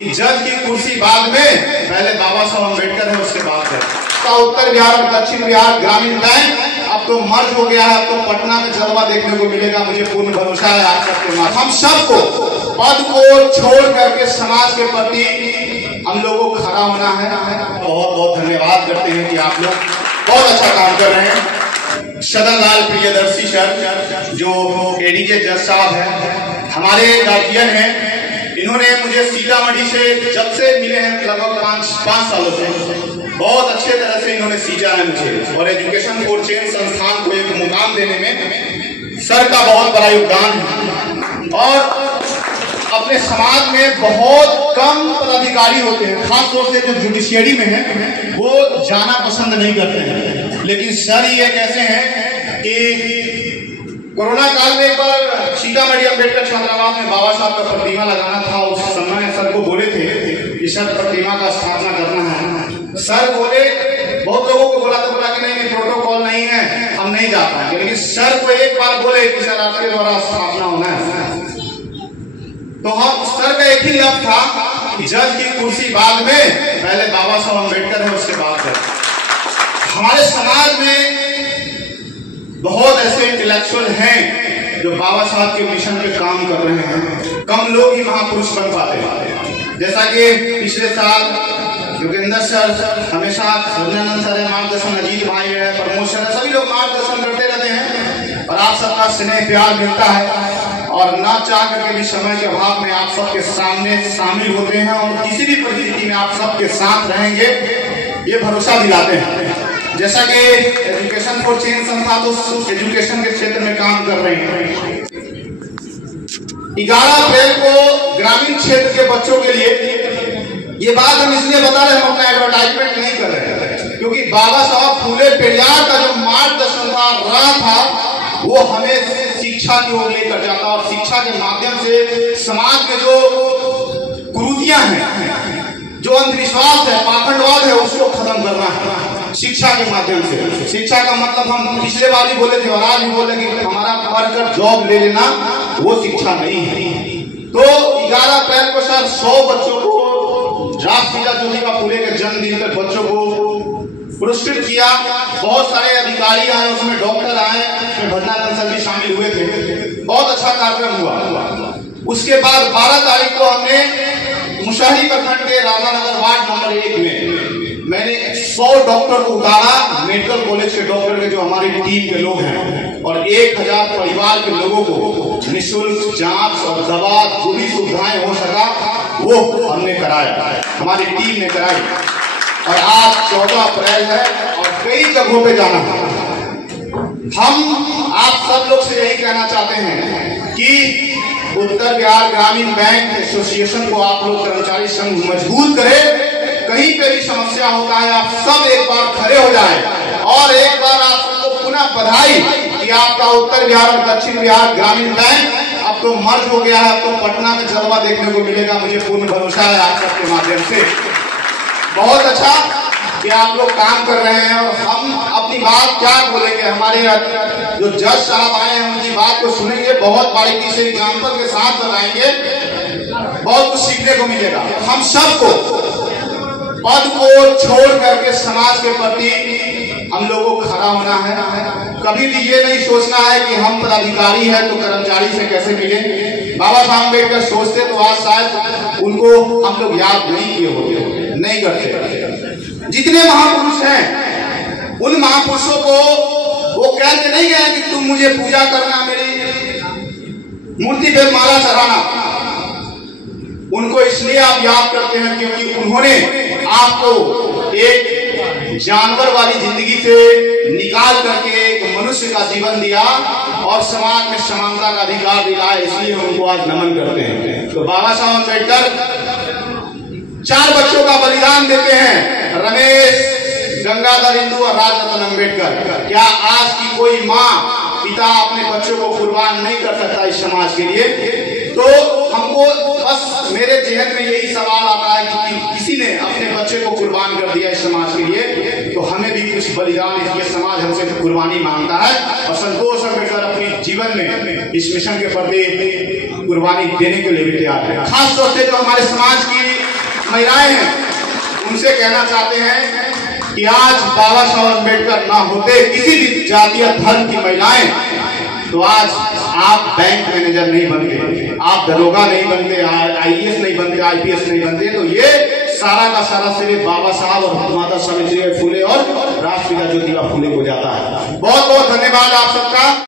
जज की कुर्सी बाद में, पहले बाबा साहब अम्बेडकर है, उसके बाद है का उत्तर बिहार और दक्षिण बिहार ग्रामीण बैंक अब तो मर्ज हो गया है। अब तो पटना में जलवा देखने को मिलेगा। मुझे पूर्ण भरोसा है आप सबके माध्यम हम सबको पद को छोड़ करके समाज के प्रति हम लोगों को खड़ा होना है। बहुत बहुत धन्यवाद करते हैं कि आप लोग बहुत अच्छा काम कर रहे हैं। सदन लाल प्रियदर्शी सर जो एडीजे जज साहब हैं, हमारे गार्जियन हैं, इन्होंने मुझे सीतामढ़ी से जब से मिले हैं लगभग 5 सालों से बहुत अच्छे तरह से इन्होंने सींचा है मुझे, और एजुकेशन फॉर चेंज संस्थान को एक मुकाम देने में सर का बहुत बड़ा योगदान है। और अपने समाज में बहुत कम पदाधिकारी होते हैं, खासतौर से जो जुडिशियरी में है वो जाना पसंद नहीं करते हैं, लेकिन सर ये कैसे हैं कि कोरोना काल में एक बार सीतामढ़ी अम्बेडकर छात्रावास में बाबा साहब का प्रतिमा लगाना था। उस समय सर को बोले थे कि सर प्रतिमा का स्थापना करना है। सर बोले, बहुत लोगों को बोला कि नहीं प्रोटोकॉल नहीं है, हम नहीं जा पाएंगे, लेकिन सर को एक बार बोले कि सर आपके द्वारा स्थापना होना है। तो हम सर का एक ही लक्ष्य था कि जज की कुर्सी बाद में, पहले बाबा साहब अम्बेडकर है, उसके बाद है। हमारे समाज में बहुत ऐसे इंटेलेक्चुअल हैं जो बाबा साहब के मिशन पे काम कर रहे हैं। कम लोग ही महापुरुष बन पाते हैं। जैसा कि पिछले साल योगेंद्र सर हमेशा, सदनानंद सर है मार्गदर्शन, अजीत भाई है, प्रमोद सर है, सभी लोग मार्गदर्शन करते रहते हैं और आप सबका स्नेह प्यार मिलता है। और ना चाह करके भी समय के अभाव में आप सबके सामने शामिल होते हैं और किसी भी परिस्थिति में आप सबके साथ रहेंगे ये भरोसा दिलाते हैं। जैसा कि एजुकेशन फॉर चेंज संस्था तो एजुकेशन के क्षेत्र में काम कर रहे हैं। 11 अप्रैल को ग्रामीण क्षेत्र के बच्चों के लिए, ये बात हम इसलिए बता रहे हैं, हम अपना एडवर्टाइजमेंट नहीं कर रहे हैं, क्योंकि बाबा साहब फूले पेरियार का जो मार्गदर्शन था, राह था, वो हमें शिक्षा की ओर लेकर जाता और शिक्षा के माध्यम से समाज के जो कुरीतियां हैं, जो अंधविश्वास है, पाखंडवाद है, उसको खत्म करना है शिक्षा के माध्यम से। शिक्षा का मतलब हम पिछले बार भी बोले थे और आज भी बोले कि हमारा पढ़कर जॉब ले लेना वो शिक्षा नहीं है। तो 11 अप्रैल को सर 100 बच्चों को राष्ट्रपिता ज्योतिबा फुले के जन्मदिन पर बच्चों को पुरस्कृत किया। बहुत सारे अधिकारी आए, उसमें डॉक्टर आए, उसमें भजनानंद सर भी शामिल हुए थे। बहुत अच्छा कार्यक्रम हुआ। उसके बाद 12 तारीख को हमने मुशहरी प्रखंड के राजानगर वार्ड नंबर 1 में मैंने 100 डॉक्टर को उतारा, मेडिकल कॉलेज के डॉक्टर के जो हमारी टीम के लोग हैं, और 1000 परिवार के लोगों को निःशुल्क जांच और दवा जो भी सुविधाएं हो सका वो हमने कराया, हमारी टीम ने कराई। और आज 14 अप्रैल है और कई जगहों पे जाना है। हम आप सब लोग से यही कहना चाहते हैं कि उत्तर बिहार ग्रामीण बैंक एसोसिएशन को आप लोग कर्मचारी संघ मजबूत करें। कहीं पे भी समस्या होता है, आप सब एक बार खड़े हो जाए। और एक बार आप सबको पुनः बधाई कि आपका उत्तर बिहार और दक्षिण बिहार ग्रामीण बैंक अब तो मर्ज हो गया है। अब तो पटना में जलवा देखने को मिलेगा। मुझे पूर्ण भरोसा है आप सबके माध्यम से। बहुत अच्छा कि आप लोग काम कर रहे हैं और हम अपनी बात क्या बोलेंगे, हमारे जो जज साहब आए हैं उनकी बात को सुनेंगे, बहुत बारीकी से एग्जाम्पल के साथ बताएंगे, बहुत कुछ सीखने को मिलेगा। हम सबको पद को छोड़ करके समाज के प्रति हम लोगों को खड़ा होना है। कभी भी ये नहीं सोचना है कि हम पदाधिकारी हैं तो कर्मचारी से कैसे मिले। बाबा साहब अम्बेडकर सोचते तो आज शायद उनको हम लोग याद नहीं किए होते, नहीं करते। जितने महापुरुष हैं उन महापुरुषों को वो कहते नहीं गए कि तुम मुझे पूजा करना, मेरी मूर्ति पे माला चढ़ाना। उनको इसलिए आप याद करते हैं क्योंकि उन्होंने आपको एक जानवर वाली जिंदगी से निकाल करके एक मनुष्य का जीवन दिया और समाज में समानता का अधिकार दिलाया, इसलिए उनको आज नमन करते हैं। तो बाबा साहब अम्बेडकर 4 बच्चों का बलिदान देते हैं, रमेश, गंगाधर हिंदू और राजरतन अम्बेडकर। क्या आज की कोई माँ पिता अपने बच्चों को कुर्बान नहीं कर सकता इस समाज के लिए? तो हमको बस मेरे जहन में यही सवाल आता है कि किसी ने अपने बच्चे को कुर्बान कर दिया इस समाज के लिए, तो हमें भी कुछ बलिदान, इसलिए समाज हमसे कुर्बानी मांगता है। और संतोष अम्बेडकर अपने जीवन में इस मिशन के प्रति कुर्बानी देने के लिए भी तैयार है। खास तौर से जो हमारे समाज की महिलाएं हैं, उनसे कहना चाहते हैं कि आज बाबा साहब अम्बेडकर ना होते, किसी भी जातीय धर्म की महिलाएं, तो आज आप बैंक मैनेजर नहीं बनते, आप दरोगा नहीं बनते, IAS नहीं बनते, IPS नहीं बनते। तो ये सारा का सारा श्रेय बाबा साहब और माता सावित्रीबाई फुले और राष्ट्रपिता ज्योतिबा फुले को जाता है। बहुत बहुत धन्यवाद आप सबका।